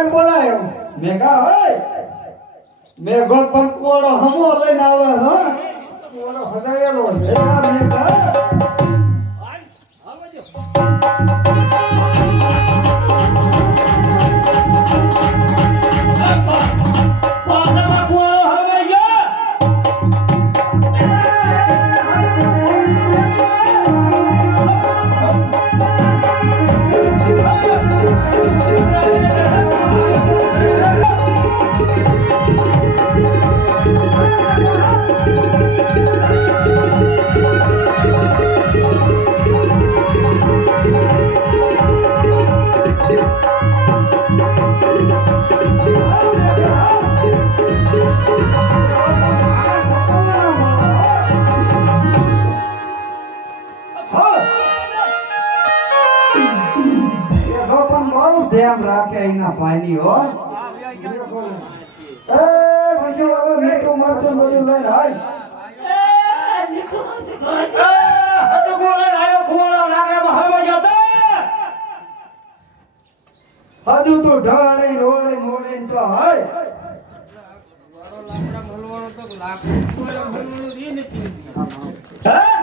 કોણ બોલાયો મેઘા હોય મેઘો પણ કોડો હમો લઈને આવે હો કોડો હજાયેલો મેઘા ધ્યાન રાખે એના પાણી હો એ પછી હવે મીઠું મરચું બધું લઈને હાલ હટુ ગોળે આયો ખુવાળો લાકડામાં હલવા જતો હજુ તો ઢાળે રોડે મોડે તો હાય લાકડા હલવાનો તો લાકડું હલવાનું ઈ નથી હે